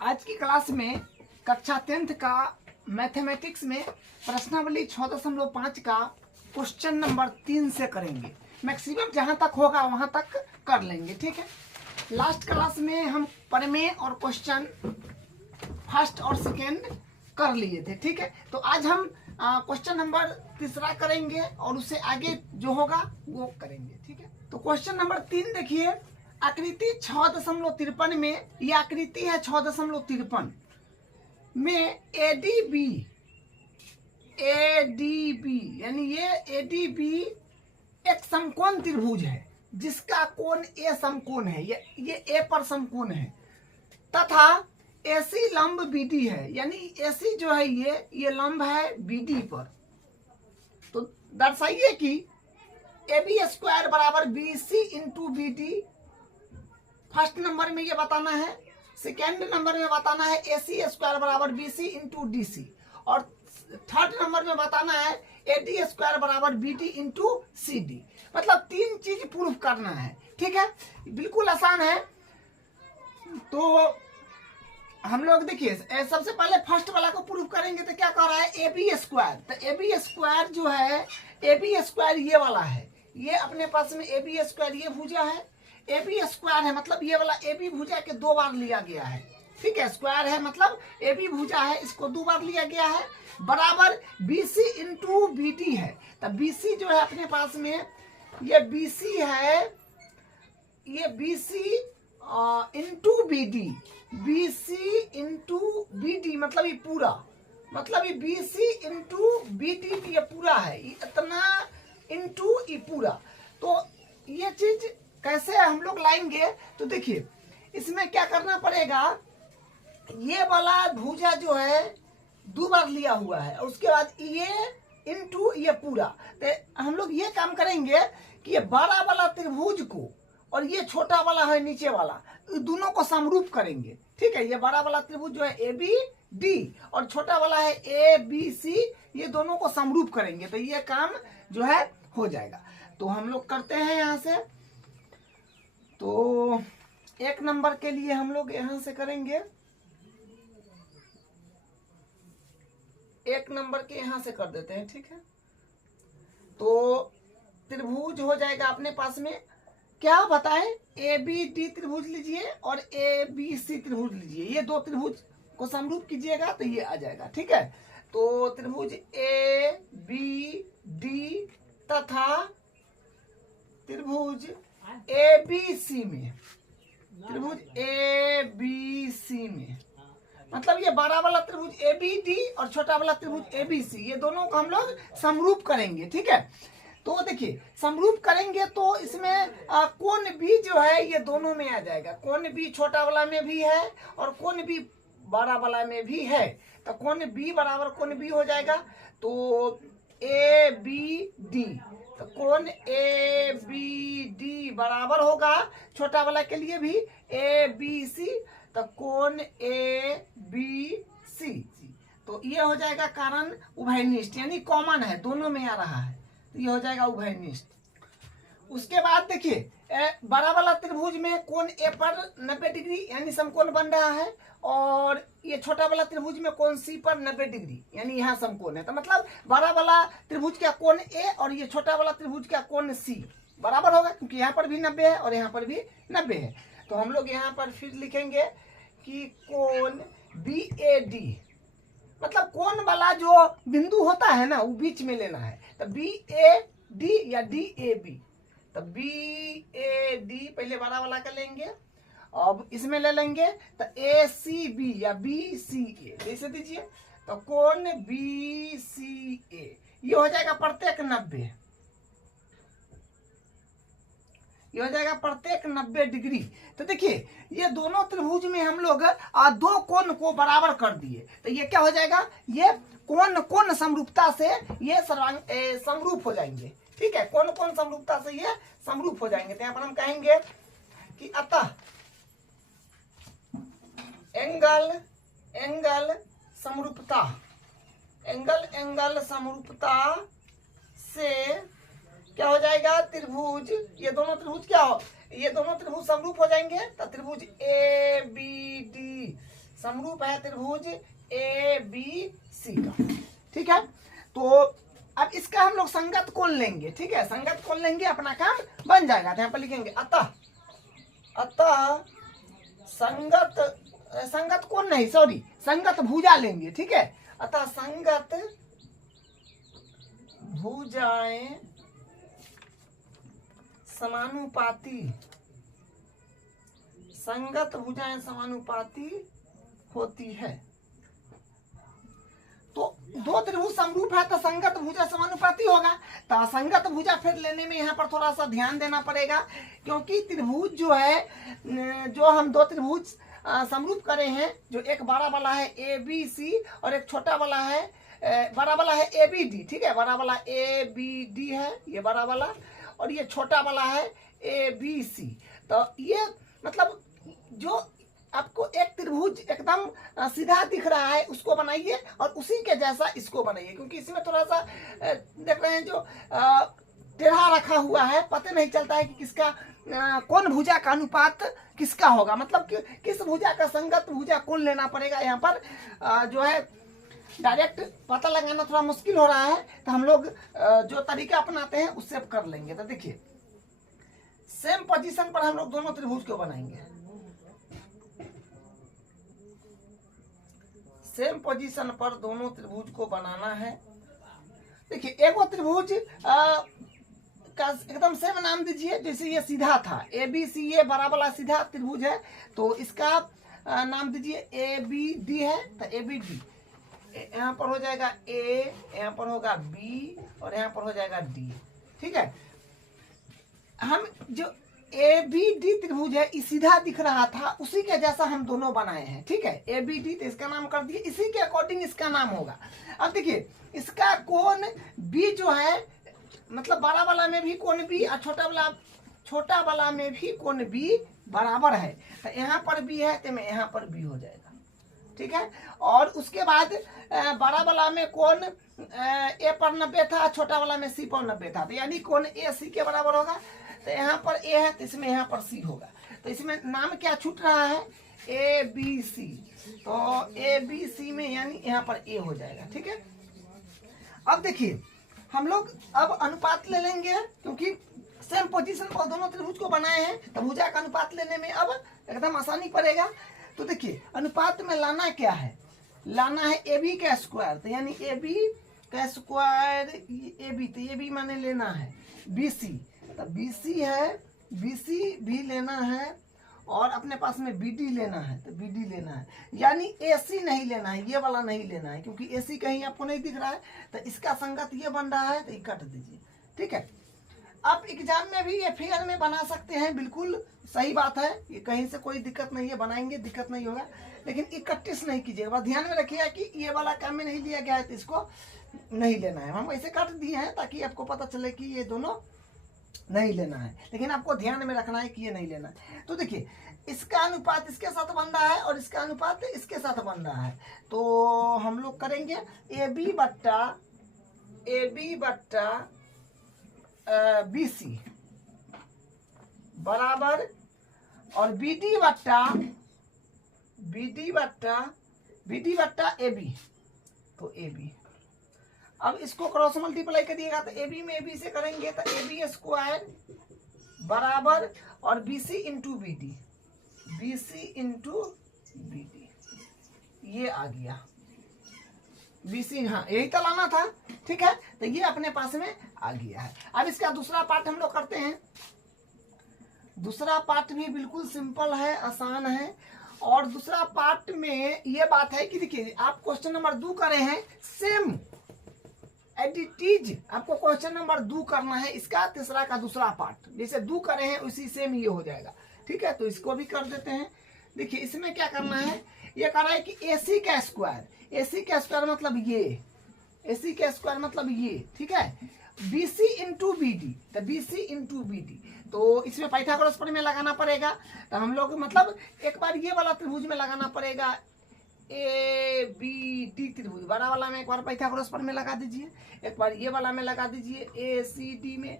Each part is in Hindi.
आज की क्लास में कक्षा 10th का मैथमेटिक्स में प्रश्नावली 6.5 का क्वेश्चन नंबर 3 से करेंगे। मैक्सिमम जहां तक होगा वहां तक कर लेंगे, ठीक है। लास्ट क्लास में हम प्रमेय और क्वेश्चन फर्स्ट और सेकेंड कर लिए थे, ठीक है। तो आज हम क्वेश्चन नंबर 3 करेंगे और उससे आगे जो होगा वो करेंगे, ठीक है। तो क्वेश्चन नंबर 3 देखिए, आकृति 6.53 में, ये आकृति है 6.53 में एडीबी यानी ये एडीबी एक समकोण त्रिभुज है जिसका कोण ए समकोण है, ये ए पर समकोण है तथा एसी लंब बीडी है, यानी एसी जो है ये लंब है बीडी पर। तो दर्शाइए कि AB स्क्वायर बराबर BC into BD। First number में ये बताना है, सेकेंड नंबर में बताना है AC स्क्वायर बराबर BC इंटू DC, और थर्ड नंबर में बताना है AD स्क्वायर बराबर BD इंटू CD। मतलब 3 चीज प्रूफ करना है, ठीक है। बिल्कुल आसान है। तो हम लोग देखिए सबसे पहले फर्स्ट वाला को प्रूफ करेंगे। तो क्या कह रहा है AB स्क्वायर, तो AB स्क्वायर जो है, AB स्क्वायर ये वाला है, ये अपने पास में AB स्क्वायर ये भुजा है, AB स्क्वायर है मतलब ये वाला AB भुजा के 2 बार लिया गया है, ठीक है। स्क्वायर है मतलब AB भुजा है, इसको 2 बार लिया गया है, बराबर BC इंटू BD है। तो BC जो है अपने पास में ये BC है, ये BC into BD, BC into BD मतलब ये पूरा, मतलब ये BC इंटू BD ये पूरा है, ये इतना इंटू ये पूरा। तो ये चीज कैसे हम लोग लाएंगे, तो देखिए इसमें क्या करना पड़ेगा, ये वाला भुजा जो है 2 बार लिया हुआ है, उसके बाद ये इंटू ये पूरा। तो हम लोग ये काम करेंगे कि ये बड़ा वाला त्रिभुज को और ये छोटा वाला है नीचे वाला, दोनों को समरूप करेंगे, ठीक है। ये बड़ा वाला त्रिभुज जो है ABD और छोटा वाला है ABC, ये दोनों को समरूप करेंगे, तो ये काम जो है हो जाएगा। तो हम लोग करते हैं यहाँ से। तो 1 नंबर के लिए हम लोग यहाँ से करेंगे, 1 नंबर के यहाँ से कर देते हैं, ठीक है। तो त्रिभुज हो जाएगा अपने पास में, क्या बताएं, ABD त्रिभुज लीजिए और ABC त्रिभुज लीजिए, ये 2 त्रिभुज को समरूप कीजिएगा तो ये आ जाएगा, ठीक है। तो त्रिभुज ABD तथा त्रिभुज ABC में, त्रिभुज ABC में मतलब ये बड़ा वाला त्रिभुज ABD और छोटा वाला त्रिभुज ABC, ये दोनों को हम लोग समरूप करेंगे, ठीक है। तो देखिए समरूप करेंगे तो इसमें कोण B जो है ये दोनों में आ जाएगा, कोण B छोटा वाला में भी है और कोण B बड़ा वाला में भी है। तो कोण B बराबर कोण B हो जाएगा, तो ABD, तो कोण ABD बराबर होगा छोटा वाला के लिए भी ABC, तो कोण ABC। तो ये हो जाएगा कारण उभयनिष्ठ, यानी कॉमन है, दोनों में आ रहा है, तो ये हो जाएगा उभयनिष्ठ। उसके बाद देखिए बड़ा वाला त्रिभुज में कोण A पर 90 डिग्री यानी समकोण बन रहा है, और ये छोटा वाला त्रिभुज में कोण C पर 90 डिग्री यानी यहाँ समकोण है। तो मतलब बड़ा वाला त्रिभुज का कोण A और ये छोटा वाला त्रिभुज का कोण C बराबर होगा, क्योंकि यहाँ पर भी 90 है और यहाँ पर भी 90 है। तो हम लोग यहाँ पर फिर लिखेंगे कि कोण BAD, मतलब कोण वाला जो बिंदु होता है ना वो बीच में लेना है। तो BAD या DAB, तो BAD पहले बड़ा वाला का लेंगे, अब इसमें ले लेंगे तो ACB या BCA ऐसे दीजिए। तो कोण BCA ये हो जाएगा प्रत्येक 90, ये हो जाएगा प्रत्येक 90 डिग्री। तो देखिए ये दोनों त्रिभुज में हम लोग 2 कोण को बराबर कर दिए, तो ये क्या हो जाएगा, ये कोण समरूपता से ये समरूप हो जाएंगे, ठीक है। कोण समरूपता से ये समरूप हो जाएंगे। तो यहाँ पर हम कहेंगे कि अतः एंगल समरूपता, एंगल समरूपता से क्या हो जाएगा, त्रिभुज, ये दोनों त्रिभुज क्या हो, ये दोनों त्रिभुज समरूप हो जाएंगे। तो त्रिभुज ABD समरूप है त्रिभुज ए बी सी का। ठीक है, तो अब इसका हम लोग संगत कोण लेंगे। ठीक है, संगत कोण लेंगे, अपना काम बन जाएगा। तो यहाँ पर लिखेंगे अतः संगत कोण नहीं, सॉरी, संगत भुजा लेंगे। ठीक है, अतः संगत भुजाएं समानुपाती, संगत भुजाएं समानुपाती होती है। तो दो त्रिभुज समरूप है तो संगत भुजा समानुपाती होगा। तो संगत भुजा फिर लेने में यहाँ पर थोड़ा सा ध्यान देना पड़ेगा, क्योंकि त्रिभुज जो है, जो हम दो त्रिभुज समरूप करे हैं, जो एक बड़ा वाला है ए बी सी और एक छोटा वाला है, बड़ा वाला है ए बी डी। ठीक है, बड़ा वाला ए बी डी है ये बड़ा वाला, और ये छोटा वाला है ए बी सी। तो ये मतलब जो आपको एक त्रिभुज एकदम सीधा दिख रहा है उसको बनाइए, और उसी के जैसा इसको बनाइए, क्योंकि इसमें थोड़ा सा देख रहे हैं जो टेढ़ा रखा हुआ है, पता नहीं चलता है कि किसका कौन भुजा का अनुपात किसका होगा, मतलब कि किस भुजा का संगत भुजा कौन लेना पड़ेगा। यहाँ पर जो है डायरेक्ट पता लगाना थोड़ा मुश्किल हो रहा है, तो हम लोग जो तरीका अपनाते हैं उससे अब कर लेंगे। तो देखिए, सेम पोजीशन पर हम लोग दोनों त्रिभुज को बनाएंगे। सेम पोजीशन पर दोनों त्रिभुज को बनाना है। देखिए, एगो त्रिभुज का एकदम सेम नाम दीजिए, जैसे ये सीधा था ए बी सी, ये बड़ा वाला सीधा त्रिभुज है, तो इसका नाम दीजिए ए बी डी है। तो ए बी डी, यहाँ पर हो जाएगा ए, यहाँ पर होगा बी, और यहाँ पर हो जाएगा डी। ठीक है, हम जो ए बी डी त्रिभुज है इस सीधा दिख रहा था, उसी के जैसा हम दोनों बनाए हैं। ठीक है, ए बी डी, तो इसका नाम कर दिए, इसी के अकॉर्डिंग इसका नाम होगा। अब देखिए, इसका कोण बी जो है, मतलब बड़ा वाला में भी कोण बी और छोटा वाला में भी कोण बी बराबर है। तो यहाँ पर बी है तो मैं यहाँ पर बी हो जाएगा। ठीक है, और उसके बाद बड़ा वाला में कोण ए पर 90 था, छोटा वाला में सी पर 90 था, तो यानी कोण ए सी के बराबर होगा। तो यहाँ पर ए है तो इसमें यहाँ पर सी होगा। तो इसमें नाम क्या छूट रहा है, ए बी सी। तो ए बी सी में यानी यहाँ पर ए हो जाएगा। ठीक है, अब देखिए, हम लोग अब अनुपात ले लेंगे, क्योंकि सेम पोजीशन पर दोनों त्रिभुज को बनाए हैं, तो भुजा का अनुपात लेने में अब एकदम आसानी पड़ेगा। तो देखिए, अनुपात में लाना क्या है, लाना है ए बी का स्क्वायर, तो यानी ए बी का स्क्वायर ए बी, तो ए बी माने लेना है बी सी, तो बी सी है, बी सी भी लेना है, और अपने पास में बी डी लेना है, तो बी डी लेना है, यानी ए सी नहीं लेना है, ये वाला नहीं लेना है, क्योंकि ए सी कहीं आपको नहीं दिख रहा है, तो इसका संगत ये बन रहा है, तो ये कट दीजिए। ठीक है, आप एग्जाम में भी ये फिगर में बना सकते हैं, बिल्कुल सही बात है, ये कहीं से कोई दिक्कत नहीं है, बनाएंगे दिक्कत नहीं होगा, लेकिन 31 नहीं कीजिएगा। बस ध्यान में रखिएगा कि ये वाला काम में नहीं लिया गया है, तो इसको नहीं लेना है। हम ऐसे काट दिए हैं ताकि आपको पता चले कि ये दोनों नहीं लेना है, लेकिन आपको ध्यान में रखना है कि ये नहीं लेना है। तो देखिए, इसका अनुपात इसके साथ बन रहा है और इसका अनुपात इसके साथ बन रहा है, तो हम लोग करेंगे ए बी बट्टा बी सी बराबर, और बी डी बट्टा ए बी, तो ए बी। अब इसको क्रॉस मल्टीप्लाई करिएगा, तो ए बी में ए बी से करेंगे तो ए बी स्क्वायर बराबर, और बी सी इंटू बी डी, ये आ गया बी सी। हाँ, यही तो लाना था। ठीक है, तो ये अपने पास में आ गया है। अब इसका दूसरा पार्ट हम लोग करते हैं। दूसरा पार्ट भी बिल्कुल सिंपल है, आसान है, और दूसरा पार्ट में ये बात है कि देखिए, आप क्वेश्चन नंबर 2 करे हैं, सेम एडिटीज आपको क्वेश्चन नंबर 2 करना है, इसका तीसरा का दूसरा पार्ट, जैसे 2 करे हैं उसी सेम ये हो जाएगा। ठीक है, तो इसको भी कर देते हैं। देखिए, इसमें क्या करना है, ये कह रहा है कि ए सी का स्क्वायर मतलब ये, ए सी का स्क्वायर मतलब ये। ठीक है, बी सी इंटू बी डी, तो बी सी इंटू बी डी, तो इसमें पाइथागोरस प्रमेय लगाना पड़ेगा। तो हम लोग मतलब एक बार ये वाला त्रिभुज में लगाना पड़ेगा, ए बी डी त्रिभुज बड़ा वाला में एक बार पाइथागोरस प्रमेय लगा दीजिए, एक बार ये वाला में लगा दीजिए ए सी डी में,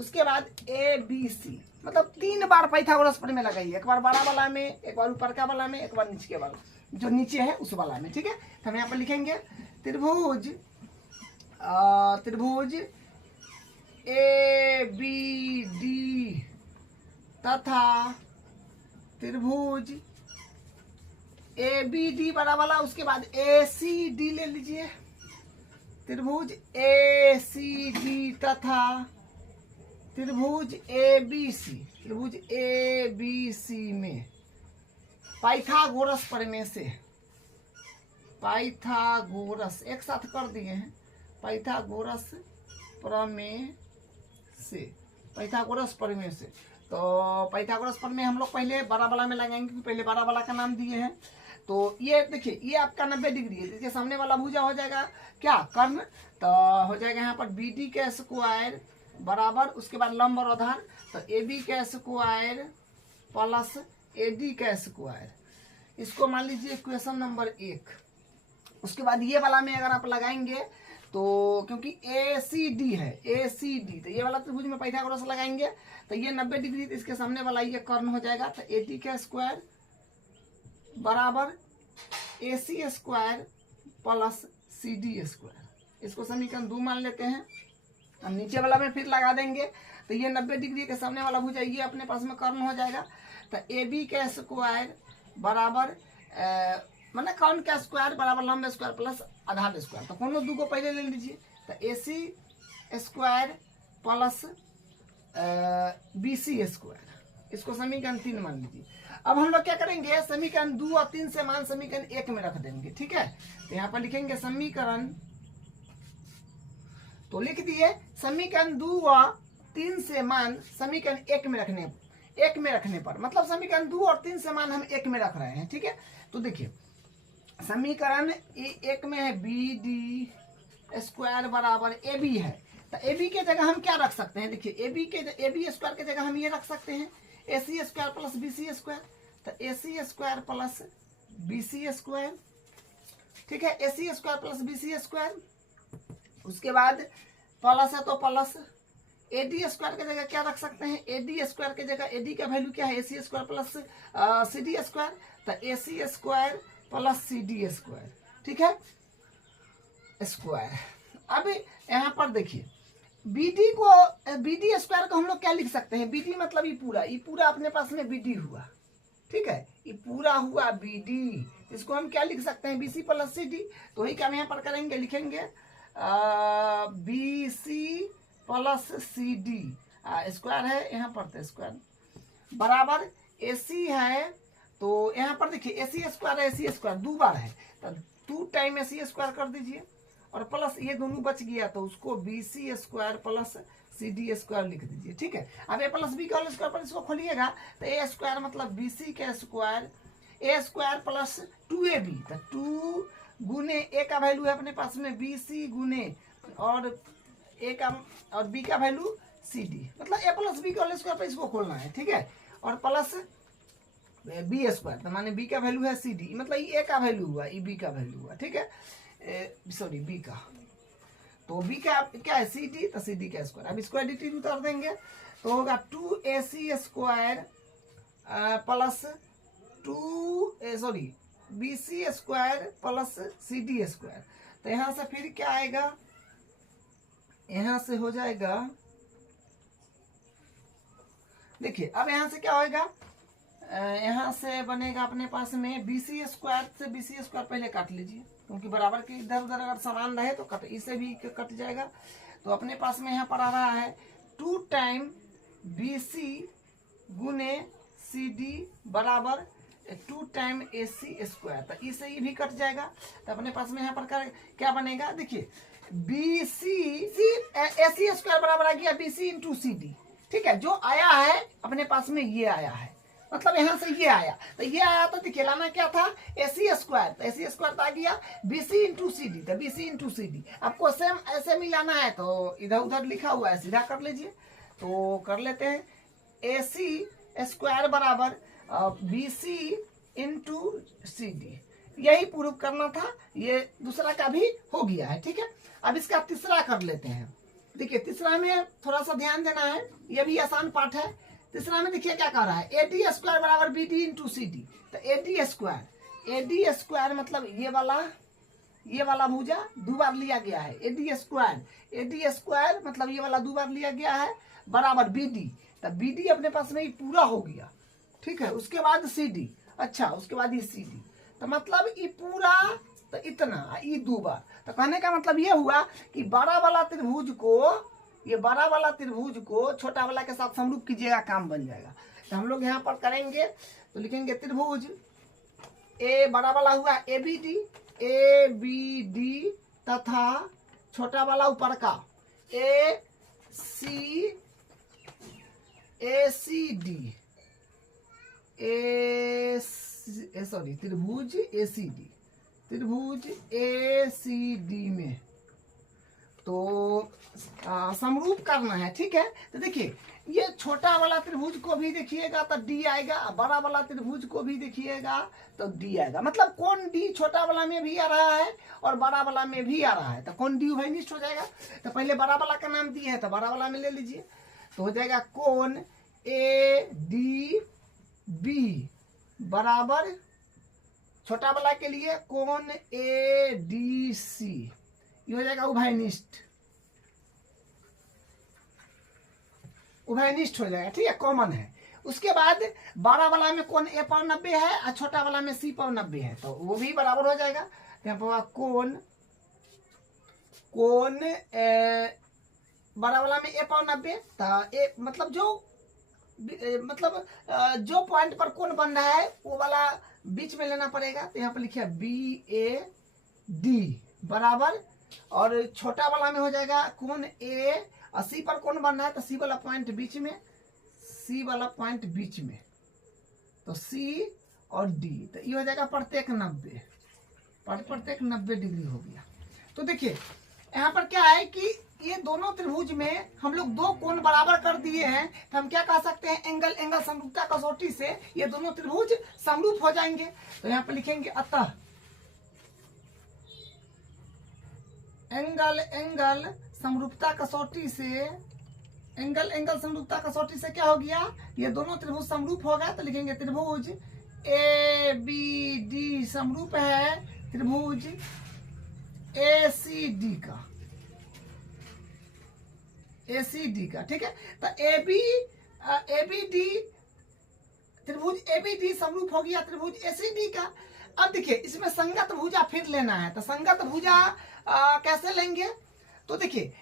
उसके बाद ABC, मतलब 3 बार पाइथागोरस प्रमेय लगाइए, एक बार बड़ा वाला में, एक बार ऊपर का वाला में, एक बार नीचे के वाला, जो नीचे है उस वाला में, ठीक है। तो हम यहाँ पर लिखेंगे त्रिभुज ABD तथा त्रिभुज ABD बड़ा वाला, उसके बाद ACD ले लीजिए, त्रिभुज ACD तथा त्रिभुज ABC में पाइथागोरस प्रमेय से, पाइथागोरस एक साथ कर दिए हैं, पाइथागोरस प्रमेय से, पाइथागोरस प्रमेय से। तो पाइथागोरस प्रमेय हम लोग पहले बड़ा वाला में लगाएंगे, क्योंकि पहले बड़ा वाला का नाम दिए हैं। तो ये देखिए, ये आपका 90 डिग्री है, इसके सामने वाला भुजा हो जाएगा क्या, कर्ण। तो हो जाएगा यहाँ पर BD का स्क्वायर बराबर, उसके बाद लंब और आधार, तो AB का स्क्वायर प्लस AD का स्क्वायर, इसको मान लीजिए इक्वेशन नंबर 1। उसके बाद ये वाला में अगर आप लगाएंगे तो क्योंकि ACD है, ACD, तो ये वाला त्रिभुज में पाइथागोरस लगाएंगे तो ये 90 डिग्री, तो इसके सामने वाला ये कर्ण हो जाएगा, तो AD का स्क्वायर बराबर AC square plus CD square, इसको समीकरण 2 मान लेते हैं। हम नीचे वाला में फिर लगा देंगे तो ये 90 डिग्री के सामने वाला भुजा ये अपने पास में कर्ण हो जाएगा, तो AB का स्क्वायर बराबर माने कर्ण का स्क्वायर बराबर लंब स्क्वायर प्लस आधार स्क्वायर, तो कोनो 2 को पहले ले लीजिए, तो AC square plus BC square, इसको समीकरण 3 मान लीजिए। अब हम लोग क्या करेंगे, समीकरण 2 और 3 से मान समीकरण 1 में रख देंगे, ठीक है। तो यहाँ पर लिखेंगे समीकरण, तो लिख दिए समीकरण 2 और 3 से मान समीकरण 1 में रखने पर, मतलब समीकरण 2 और 3 से मान हम 1 में रख रहे हैं, ठीक है। तो देखिए समीकरण 1 में है BD स्क्वायर बराबर AB है, तो AB के जगह हम क्या रख सकते हैं, देखिए AB स्क्वायर के जगह हम ये रख सकते हैं AC square plus BC square, तो AC square plus BC square, ठीक है, AC square plus BC square. उसके बाद प्लस है तो प्लस AD स्क्वायर के जगह क्या रख सकते हैं, AD स्क्वायर के जगह AD का वैल्यू क्या है, AC square plus CD square, तो AC square plus CD square, ठीक है, स्क्वायर। अब यहाँ पर देखिए BD स्क्वायर को हम लोग क्या लिख सकते हैं, BD मतलब ये पूरा अपने पास में BD हुआ, ठीक है, ये पूरा हुआ BD, इसको हम क्या लिख सकते हैं, BC प्लस CD। तो वही काम यहाँ पर करेंगे, लिखेंगे BC प्लस CD स्क्वायर है यहाँ पर, तो स्क्वायर बराबर AC है, तो यहाँ पर देखिए AC स्क्वायर 2 बार है, तो 2 टाइम AC स्क्वायर कर दीजिए, और प्लस ये दोनों बच गया तो उसको BC square plus CD square लिख दीजिए, ठीक है। अब A प्लस B का होल स्क्वायर पर इसको खोलिएगा तो A स्क्वायर मतलब BC का square, A square plus 2AB, तो 2 गुने A का वैल्यू है अपने पास में BC गुने और A का और B का वैल्यू CD, मतलब A प्लस B का होल स्क्वायर पर इसको खोलना है, ठीक है, और प्लस B स्क्वायर, तो माने B का वैल्यू है CD, मतलब ये A का वैल्यू हुआ, ये B का वैल्यू हुआ, ठीक है, सॉरी B का, तो B का क्या है CD, तो CD का स्क्वायर। अब स्क्वायर dt उतार देंगे तो होगा 2AC square plus BC square plus CD square. तो यहाँ से फिर क्या आएगा, यहाँ से हो जाएगा, देखिए अब यहाँ से क्या होएगा, यहाँ से बनेगा अपने पास में BC स्क्वायर से BC स्क्वायर पहले काट लीजिए, क्योंकि बराबर के इधर उधर अगर समान रहे तो कट, इसे भी कट जाएगा। तो अपने पास में यहाँ पर आ रहा है 2 टाइम BC गुने CD बराबर 2 टाइम AC स्क्वायर, तो इसे ही भी कट जाएगा। तो अपने पास में यहाँ पर क्या बनेगा, देखिए AC स्क्वायर बराबर आ गया BC इंटू CD, ठीक है, जो आया है अपने पास में ये आया है, मतलब यहाँ से ये आया, तो ये आया तो देखिए लाना क्या था AC स्क्वायर, तो AC स्क्वायर तो आ गया BC इंटू CD, तो BC इंटू CD। आपको सेम ऐसे मिलाना है तो इधर उधर लिखा हुआ है सीधा कर लीजिए, तो कर लेते हैं AC स्क्वायर बराबर BC इंटू CD, यही प्रूफ करना था, ये दूसरा का भी हो गया है, ठीक है। अब इसका तीसरा कर लेते हैं, देखिए तीसरा में थोड़ा सा ध्यान देना है, ये भी आसान पाठ है। तीसरा में देखिए क्या कह रहा है, एडी स्क्वायर बराबर b d into c d. तो एडी स्क्वायर मतलब ये वाला भुजा दो बार लिया गया है, एडी स्क्वायर मतलब ये वाला दो बार लिया गया है बराबर बी डी। तो बी डी अपने पास में ही पूरा हो गया, ठीक है। उसके बाद सी डी, अच्छा उसके बाद ये सी डी, तो मतलब ये पूरा तो इतना ये दो बार। तो कहने का मतलब ये हुआ कि बड़ा वाला त्रिभुज को छोटा वाला के साथ समरूप कीजिएगा, काम बन जाएगा। तो हम लोग यहाँ पर करेंगे तो लिखेंगे त्रिभुज ए बड़ा वाला हुआ ए बी डी तथा छोटा वाला ऊपर का ए सी डी, त्रिभुज ए सी डी में तो समरूप करना है, ठीक है। तो देखिए ये छोटा वाला त्रिभुज को भी देखिएगा तो डी आएगा, बड़ा वाला त्रिभुज को भी देखिएगा तो डी आएगा। मतलब कौन डी छोटा वाला में भी आ रहा है और बड़ा वाला में भी आ रहा है, तो कौन डी उभयनिष्ठ हो जाएगा। तो पहले बड़ा वाला का नाम दिए है तो बड़ा वाला में ले लीजिए, तो हो जाएगा कौन ए डी बी बराबर छोटा वाला के लिए कौन ए डी सी, ये हो जाएगा उभयनिष्ठ हो जाएगा, ठीक है, कॉमन है। उसके बाद बड़ा वाला में कौन ए पावर 90 है और छोटा वाला में सी पावर 90 है, तो वो भी बराबर हो जाएगा। यहाँ पर कौन बड़ा वाला में ए पावर 90, तो ए मतलब जो पॉइंट पर कौन बन रहा है वो वाला बीच में लेना पड़ेगा। तो यहाँ पर लिखिए बी ए डी बराबर, और छोटा वाला में हो जाएगा कौन ए, और सी पर कौन बन रहा है तो सी वाला पॉइंट बीच में, तो सी और डी, तो ये हो जाएगा प्रत्येक 90 डिग्री हो गया। तो देखिए यहाँ पर क्या है कि ये दोनों त्रिभुज में हम लोग दो कोण बराबर कर दिए हैं, तो हम क्या कह सकते हैं, एंगल समरूपता कसौटी से ये दोनों त्रिभुज समरूप हो जाएंगे। तो यहाँ पर लिखेंगे अतः एंगल समरूपता कसौटी से क्या हो गया, ये दोनों त्रिभुज समरूप हो गया। तो लिखेंगे त्रिभुज ए बी डी समरूप है त्रिभुज ए सी डी का, ठीक है। तो ए बी डी त्रिभुज ए बी डी समरूप हो गया त्रिभुज ए सी डी का। अब देखिए इसमें संगत भुजा फिर लेना है, तो संगत भुजा कैसे लेंगे, तो देखिए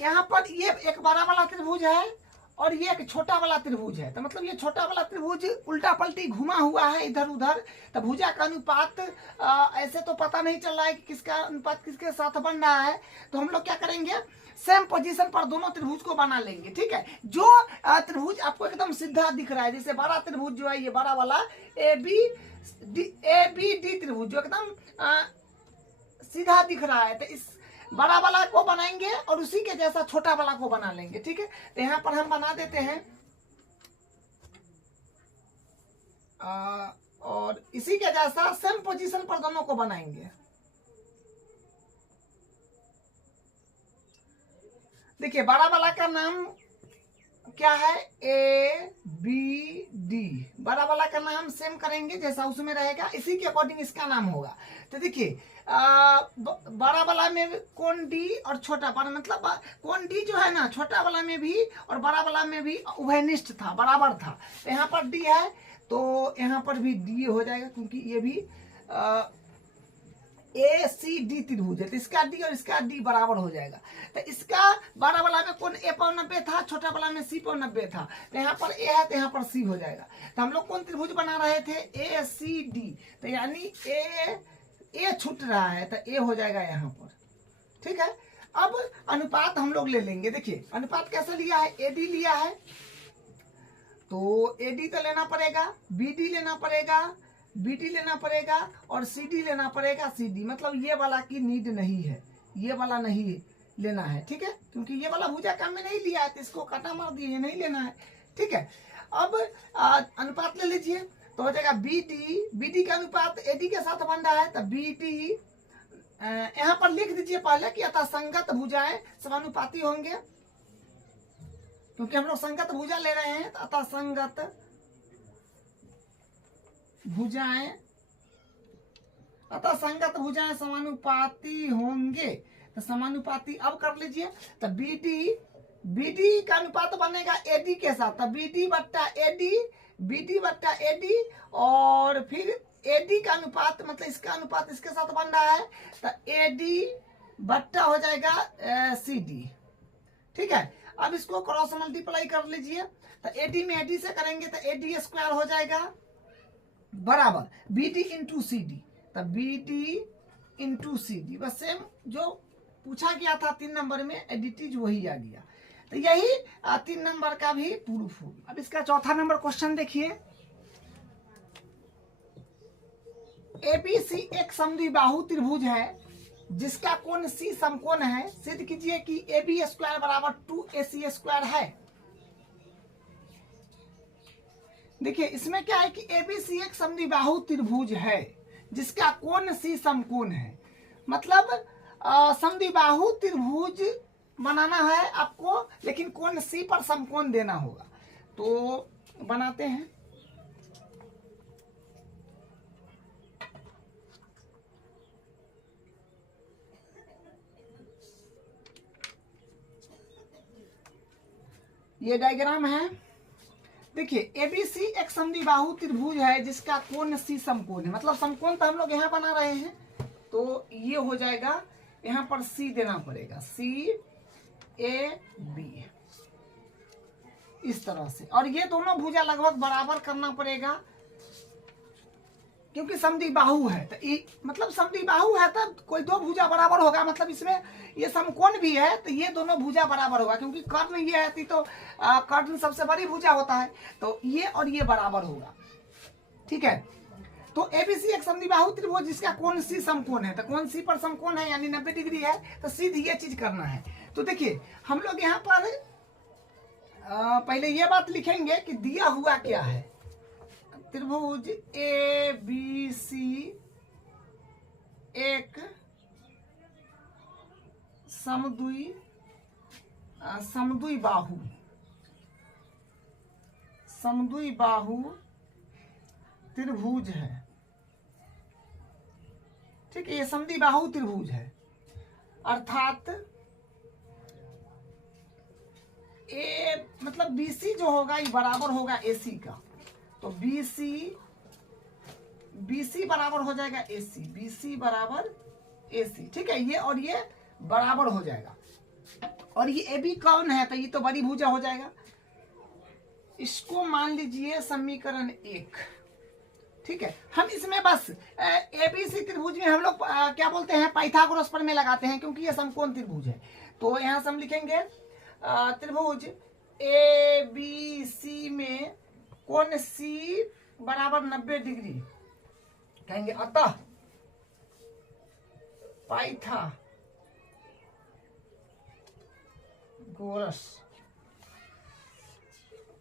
यहाँ पर ये एक बड़ा वाला त्रिभुज है और ये एक छोटा वाला त्रिभुज है। तो मतलब ये छोटा वाला त्रिभुज उल्टा पलटी घुमा हुआ है इधर उधर, तो भुजा का अनुपात ऐसे तो पता नहीं चल रहा है कि किसका अनुपात किसके साथ बन रहा है। तो हम लोग क्या करेंगे, सेम पोजीशन पर दोनों त्रिभुज को बना लेंगे, ठीक है। जो त्रिभुज आपको एकदम सीधा दिख रहा है, जैसे बड़ा त्रिभुज जो है ये बड़ा वाला ए बी डी त्रिभुज जो एकदम सीधा दिख रहा है, तो इस बड़ा वाला को बनाएंगे और उसी के जैसा छोटा वाला को बना लेंगे, ठीक है। तो यहाँ पर हम बना देते हैं और इसी के जैसा सेम पोजीशन पर दोनों को बनाएंगे। देखिए बड़ा वाला का नाम क्या है, ए बी डी, बड़ा वाला का नाम सेम करेंगे जैसा उसमें रहेगा, इसी के अकॉर्डिंग इसका नाम होगा। तो देखिए बड़ा वाला में कौन डी और छोटा वाला, मतलब कौन डी जो है ना छोटा वाला में भी और बड़ा वाला में भी उभयनिष्ठ था, बराबर था। तो यहाँ पर डी है तो यहाँ पर भी डी हो जाएगा, क्योंकि ये भी ए सी डी त्रिभुज है, तो इसका डी और इसका डी बराबर हो जाएगा। तो इसका बड़ा वाला में कौन ए पावर 90 था, छोटा वाला में सी पावर 90 था, तो यहाँ पर ए है तो यहाँ पर सी हो जाएगा। तो हम लोग कौन त्रिभुज बना रहे थे, ए सी डी, तो यानी ए छूट रहा है तो ए हो जाएगा यहाँ पर, ठीक है। अब अनुपात हम लोग ले लेंगे। देखिए अनुपात कैसे लिया है, ए डी लिया है तो ए डी तो लेना पड़ेगा, बी डी लेना पड़ेगा, बीटी लेना पड़ेगा और सीडी लेना पड़ेगा। सीडी मतलब ये वाला की नीड नहीं है, ये वाला नहीं लेना है, ठीक है, क्योंकि ये वाला भुजा काम में नहीं लिया है तो इसको काटा मार दिए, ये नहीं लेना है, ठीक है। अब अनुपात ले लीजिए तो हो जाएगा बीडी का अनुपात एडी के साथ बन रहा है, तो बीडी यहाँ पर लिख दीजिए पहले कि अतः संगत भुजाएं समानुपाती होंगे। क्योंकि हम लोग संगत भुजा ले रहे हैं, अतः संगत भुजाएं, अतः संगत भुजाएं समानुपाती होंगे। तो समानुपाती अब कर लीजिए, तो बीडी का अनुपात बनेगा एडी के साथ, तो बीडी बट्टा एडी, और फिर एडी का अनुपात मतलब इसका अनुपात इसके साथ बन रहा है, तो एडी बट्टा हो जाएगा सीडी। ठीक है, अब इसको क्रॉस मल्टीप्लाई कर लीजिए, तो एडी में एडी से करेंगे तो एडी स्क्वायर हो जाएगा बराबर बीडी इंटू सी डी, तो बीडी इंटू सी डी, बस सेम जो पूछा गया था 3 नंबर में एडिटिज वही आ गया। तो यही 3 नंबर का भी प्रूफ होगा। अब इसका चौथा नंबर क्वेश्चन देखिए, एबीसी एक समद्विबाहु त्रिभुज है जिसका कोण सी समकोण है, सिद्ध कीजिए कि AB स्क्वायर बराबर 2AC स्क्वायर है। देखिए इसमें क्या है कि एबीसी एक समद्विबाहु त्रिभुज है जिसका कोण सी समकोण है, मतलब समद्विबाहु त्रिभुज बनाना है आपको, लेकिन कोण सी पर समकोण देना होगा। तो बनाते हैं, ये डायग्राम है। देखिए एबीसी एक समद्विबाहु त्रिभुज है जिसका कोण सी समकोण है, मतलब समकोण तो हम लोग यहाँ बना रहे हैं, तो ये हो जाएगा, यहाँ पर सी देना पड़ेगा, सी ए बी इस तरह से, और ये दोनों भुजा लगभग बराबर करना पड़ेगा क्योंकि समद्विबाहु है। तो मतलब समद्विबाहु है तो कोई दो भुजा बराबर होगा, मतलब इसमें ये समकोण भी है तो ये दोनों भुजा बराबर होगा, क्योंकि कर्ण ये है तो कर्ण सबसे बड़ी भुजा होता है, तो ये और ये बराबर होगा। ठीक है, तो एबीसी एक समद्विबाहु त्रिभुज जिसका कोण सी समकोण है, तो कोण सी पर समकोण है यानी 90 डिग्री है, तो सीधी ये चीज करना है। तो देखिए हम लोग यहाँ पर पहले ये बात लिखेंगे कि दिया हुआ क्या है, त्रिभुज ए बी सी एक समद्विबाहु त्रिभुज है। ठीक है, ये समद्विबाहु त्रिभुज है, अर्थात ए मतलब बीसी जो होगा ये बराबर होगा एसी का, तो बीसी बराबर हो जाएगा एसी, बीसी बराबर एसी। ठीक है, ये और ये बराबर हो जाएगा, और ये ए बी कौन है, तो ये तो बड़ी भुजा हो जाएगा। इसको मान लीजिए समीकरण 1। ठीक है, हम इसमें बस एबीसी त्रिभुज में हम लोग क्या बोलते हैं, पाइथागोरस प्रमेय लगाते हैं, क्योंकि ये समकोण त्रिभुज है। तो यहाँ से हम लिखेंगे त्रिभुज ए बी सी में कोण सी बराबर 90 डिग्री, कहेंगे अतः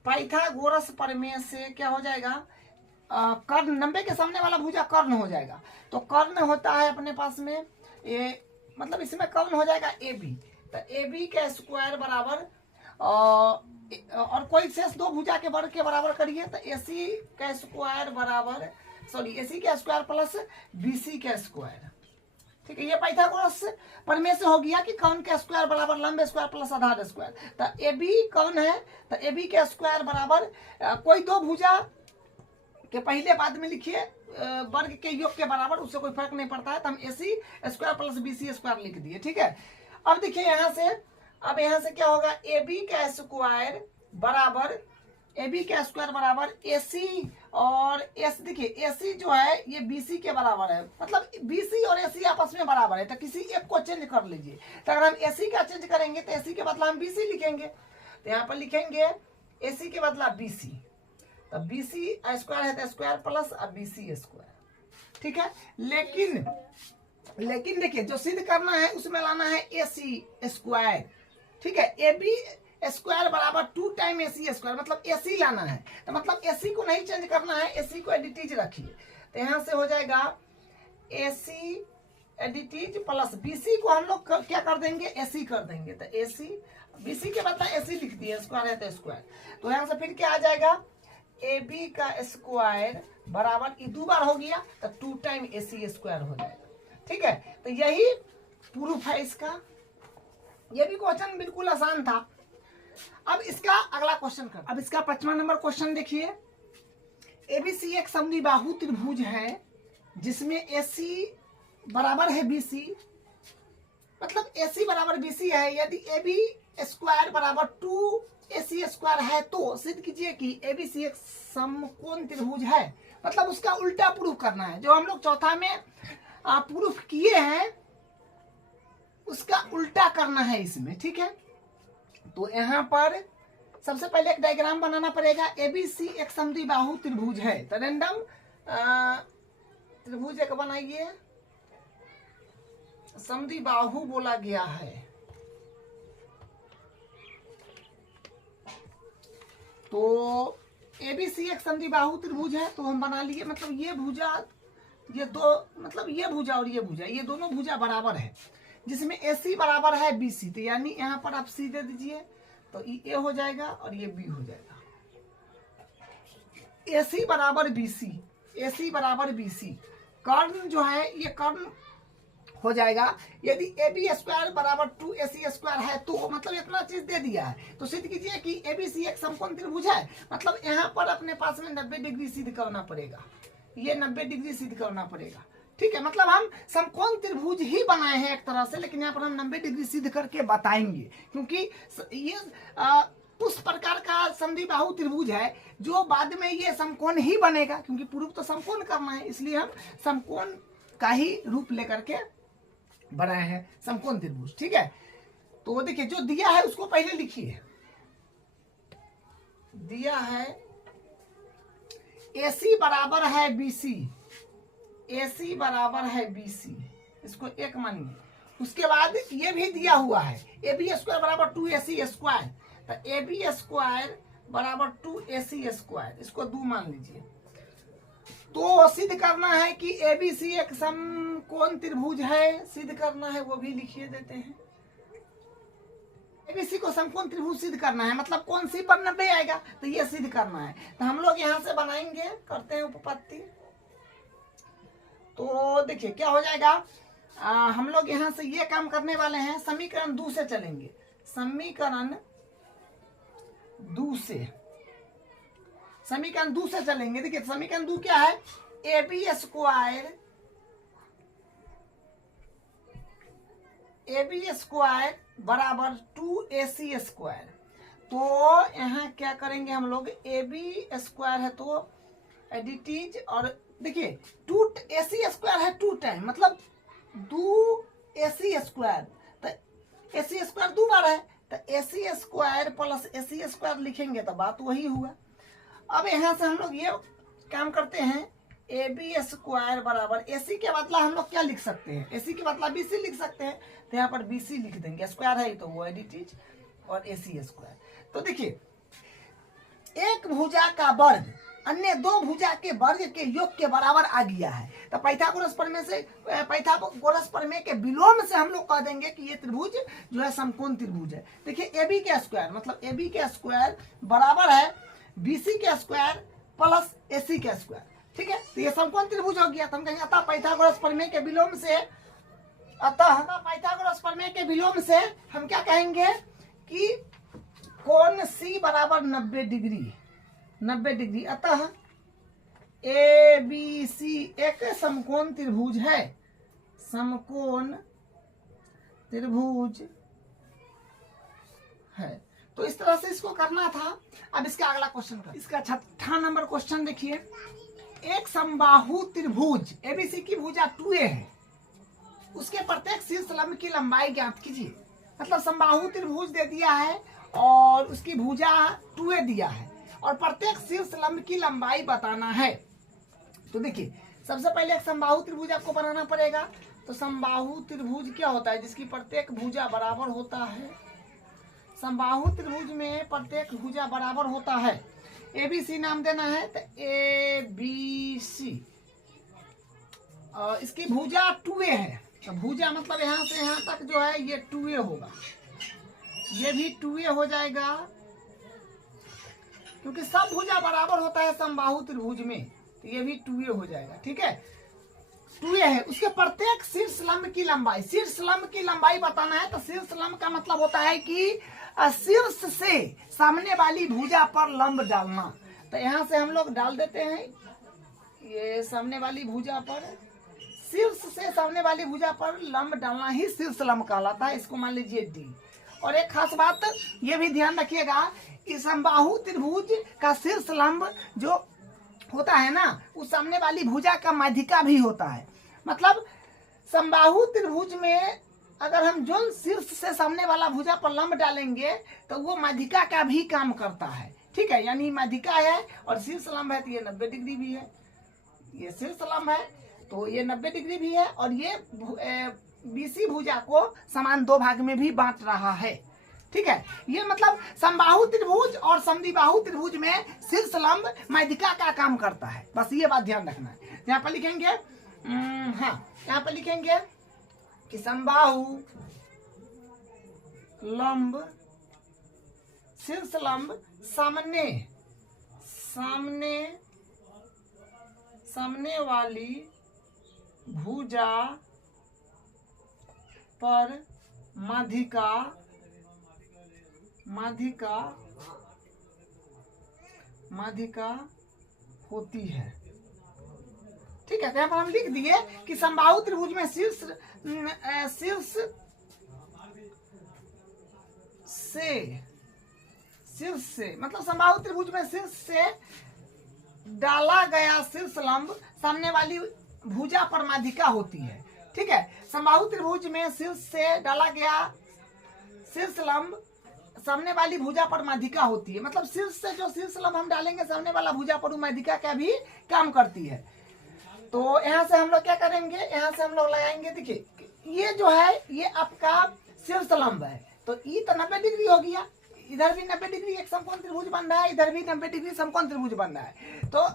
पाइथागोरस प्रमेय से क्या हो जाएगा, कर्ण 90 के सामने वाला भुजा कर्ण हो जाएगा, तो कर्ण होता है अपने पास में ये, मतलब इसमें कर्ण हो जाएगा ए बी, तो ए बी का स्क्वायर बराबर और कोई शेष दो भुजा के वर्ग के बराबर करिए, तो एसी का स्क्वायर बराबर एसी का स्क्वायर प्लस बीसी का स्क्वायर। ठीक है, ये पाइथागोरस प्रमेय से हो गया कि कौन का स्क्वायर बराबर लंबे स्क्वायर प्लस आधार स्क्वायर, तो ए बी कौन है, तो ए बी का स्क्वायर बराबर कोई दो भुजा के पहले बाद में लिखिए वर्ग के योग के बराबर, उससे कोई फर्क नहीं पड़ता है, तो हम AC square plus BC square लिख दिए। ठीक है, अब देखिए यहाँ से, अब यहाँ से क्या होगा, ए बी का स्क्वायर बराबर एसी, और एस देखिए एसी जो है ये बीसी के बराबर है, मतलब बीसी और एसी आपस में बराबर है, तो किसी एक को चेंज कर लीजिए। तो अगर हम एसी का चेंज करेंगे तो एसी के बदला हम बीसी लिखेंगे, तो यहाँ पर लिखेंगे एसी के बदला बीसी, तो बीसी स्क्वायर है तो स्क्वायर प्लस बीसी स्क्वायर। ठीक है, लेकिन देखिए जो सिद्ध करना है उसमें लाना है एसी स्क्वायर। ठीक है, ए बी स्क्वायर बराबर 2 टाइम एसी स्क्वायर, मतलब एसी लाना है, तो मतलब एसी को नहीं चेंज करना है, एसी को एडिटीज रखिए, तो यहाँ से हो जाएगा एसी एडिटीज प्लस बीसी को हम लोग क्या कर देंगे, एसी कर देंगे, तो एसी BC के बदला AC लिख दिए, स्क्वायर है तो स्क्वायर। तो यहाँ से फिर क्या आ जाएगा, AB का स्क्वायर बराबर, ये 2 बार हो गया तो 2 टाइम AC स्क्वायर हो जाएगा। ठीक है, तो यही प्रूफ है इसका। ये भी क्वेश्चन बिल्कुल आसान था। अब इसका अगला क्वेश्चन कर, अब इसका 5वां नंबर क्वेश्चन देखिए। ABC एक समद्विबाहु त्रिभुज है जिसमें AC बराबर है BC, मतलब AC बराबर BC है। यदि AB स्क्वायर बराबर 2AC स्क्वायर है तो सिद्ध कीजिए कि ABC एक समकोण त्रिभुज है। मतलब उसका उल्टा प्रूफ करना है, जो हम लोग चौथा में प्रूफ किए हैं उसका उल्टा करना है इसमें। ठीक है, तो यहाँ पर सबसे पहले एक डायग्राम बनाना पड़ेगा। ABC एक समद्विबाहु त्रिभुज है, तो रैंडम त्रिभुज एक बनाइए, समद्विबाहु बोला गया है। तो ABC एक समद्विबाहु त्रिभुज है, तो हम बना लिए। मतलब ये भुजा, ये दो, मतलब ये भुजा और ये भुजा, ये दोनों भुजा बराबर है, जिसमें AC बराबर है BC। तो यानी यहाँ पर आप C दे दीजिए, तो ये A हो जाएगा और ये B हो जाएगा। AC बराबर BC, AC बराबर BC, कर्ण जो है ये कर्ण हो जाएगा। यदि AB स्क्वायर बराबर 2AC स्क्वायर है तो मतलब इतना चीज दे दिया है, तो सिद्ध कीजिए कि ABC एक समकोण त्रिभुज है। मतलब यहाँ पर अपने पास में 90 डिग्री सिद्ध करना पड़ेगा, ये 90 डिग्री सिद्ध करना पड़ेगा। ठीक है, मतलब हम समकोण त्रिभुज ही बनाए हैं एक तरह से, लेकिन यहाँ पर हम 90 डिग्री सिद्ध करके बताएंगे, क्योंकि ये उस प्रकार का समद्विबाहु त्रिभुज है जो बाद में ये समकोण ही बनेगा, क्योंकि प्रूफ तो समकोण करना है, इसलिए हम समकोण का ही रूप लेकर के बनाए हैं समकोण त्रिभुज। ठीक है, तो देखिए जो दिया है उसको पहले लिखिए। दिया है AC बराबर है BC, AC बराबर है BC, इसको एक मानिए। उसके बाद ये भी दिया हुआ है AB स्क्वायर बराबर 2AC स्क्वायर, तो AB स्क्वायर बराबर 2AC स्क्वायर, इसको 2 मान लीजिए। तो सिद्ध करना है कि ABC एक समकोण त्रिभुज है, सिद्ध करना है, वो भी लिखिए देते हैं। ABC को समकोण त्रिभुज सिद्ध करना है, मतलब कौन सी पर 90 आएगा, तो ये सिद्ध करना है। तो हम लोग यहाँ से बनाएंगे, करते हैं उपपत्ति। तो देखिए क्या हो जाएगा, हम लोग यहाँ से ये काम करने वाले हैं, समीकरण 2 से चलेंगे। समीकरण 2 से, समीकरण 2 से चलेंगे। देखिए समीकरण 2 क्या है, AB स्क्वायर बराबर 2AC स्क्वायर। तो यहाँ क्या करेंगे हम लोग, AB स्क्वायर है तो एडिटीज, और देखिए 2AC स्क्वायर है 2 टाइम, मतलब 2AC स्क्वायर, तो AC स्क्वायर 2 बार है, तो AC square plus AC square लिखेंगे तो बात वही हुआ। अब यहाँ से हम लोग ये काम करते हैं, AB स्क्वायर बराबर AC के बदला हम लोग क्या लिख सकते हैं, AC के बदला BC लिख सकते हैं, तो यहाँ पर BC लिख देंगे, स्क्वायर है तो वो एडिटीज और AC स्क्वायर। तो देखिए एक भुजा का वर्ग अन्य 2 भुजा के वर्ग के योग के बराबर आ गया है, तो पाइथागोरस प्रमेय के विलोम से हम लोग कह देंगे कि ये त्रिभुज जो है समकोण त्रिभुज है। देखिए AB के स्क्वायर, मतलब AB के स्क्वायर बराबर है BC के स्क्वायर प्लस AC के स्क्वायर। ठीक है, तो ये समकोण त्रिभुज हो गया। तो हम कहेंगे अतः पाइथागोरस प्रमेय के विलोम से, अतः पाइथागोरस प्रमेय के विलोम से हम क्या कहेंगे कि कोण C बराबर 90 डिग्री, 90 डिग्री। अतः ABC एक समकोण त्रिभुज है, समकोण त्रिभुज है। तो इस तरह से इसको करना था। अब इसका अगला क्वेश्चन कर, इसका 6वां नंबर क्वेश्चन देखिए। एक समबाहु त्रिभुज ABC की भुजा 2A है, उसके प्रत्येक शीर्ष लंब की लंबाई ज्ञात कीजिए। मतलब समबाहु त्रिभुज दे दिया है और उसकी भुजा 2A दिया है और प्रत्येक शीर्ष लंब की लंबाई बताना है। तो देखिए सबसे पहले एक समबाहु त्रिभुज आपको बनाना पड़ेगा। तो समबाहु त्रिभुज क्या होता है, जिसकी प्रत्येक भुजा बराबर होता है। समबाहु त्रिभुज में प्रत्येक भुजा बराबर होता है। ABC नाम देना है, तो ABC और इसकी भुजा 2A है। तो भुजा मतलब यहाँ से यहाँ तक जो है ये 2A होगा, ये भी 2a हो जाएगा, क्योंकि सब भुजा बराबर होता है समबाहु त्रिभुज में, तो ये भी 2a हो जाएगा। ठीक है, 2a है। उसके प्रत्येक शीर्ष लंब की लंबाई, शीर्ष लंब की लंबाई बताना है, तो शीर्ष लंब का मतलब होता है कि शीर्ष से सामने वाली भुजा पर लंब डालना। तो यहाँ से हम लोग डाल देते हैं, ये सामने वाली भुजा पर, शीर्ष से सामने वाली भुजा पर लंब डालना ही शीर्ष लंब कहलाता है। इसको मान लीजिए डी। और एक खास बात ये भी ध्यान रखिएगा कि समबाहु त्रिभुज का शीर्ष लंब जो होता है ना, उस सामने वाली भुजा का माध्यिका भी होता है। मतलब समबाहु त्रिभुज में अगर हम जो शीर्ष से सामने वाला भुजा पर लंब डालेंगे तो वो माध्यिका का भी काम करता है। ठीक है, यानी माध्यिका है और शीर्ष लंब है, तो ये 90 डिग्री भी है। ये शीर्ष लंब है तो ये 90 डिग्री भी है, और ये बीसी भुजा को समान दो भाग में भी बांट रहा है। ठीक है, ये मतलब समबाहु त्रिभुज और समद्विबाहु त्रिभुज में शीर्ष लंब माध्यिका का काम करता है। बस ये बात ध्यान रखना है। यहाँ पर लिखेंगे, हाँ, यहाँ पर लिखेंगे कि समबाहु लंब, शीर्ष लंब सामने वाली भुजा पर माध्यिका होती है। ठीक है, तो यहाँ पर हम लिख दिए कि समबाहु त्रिभुज में शीर्ष से मतलब समबाहु त्रिभुज में शीर्ष से डाला गया शीर्ष लंब सामने वाली भुजा पर माध्यिका होती है। ठीक है, समबाहु त्रिभुज में शीर्ष से डाला गया शीर्ष लंब सामने वाली भुजा पर माध्यिका होती है। मतलब शीर्ष से जो शीर्ष लंब हम डालेंगे सामने वाला भुजा पर माध्यिका का भी काम करती है। तो यहाँ से हम लोग क्या करेंगे, यहाँ से हम लोग लगाएंगे, देखिए ये जो है ये आपका शीर्ष लंब है, तो ये तो 90 डिग्री हो गया, इधर भी 90 डिग्री एक समकोण त्रिभुज बन रहा है, इधर भी 90 डिग्री समकोण त्रिभुज बन रहा है। तो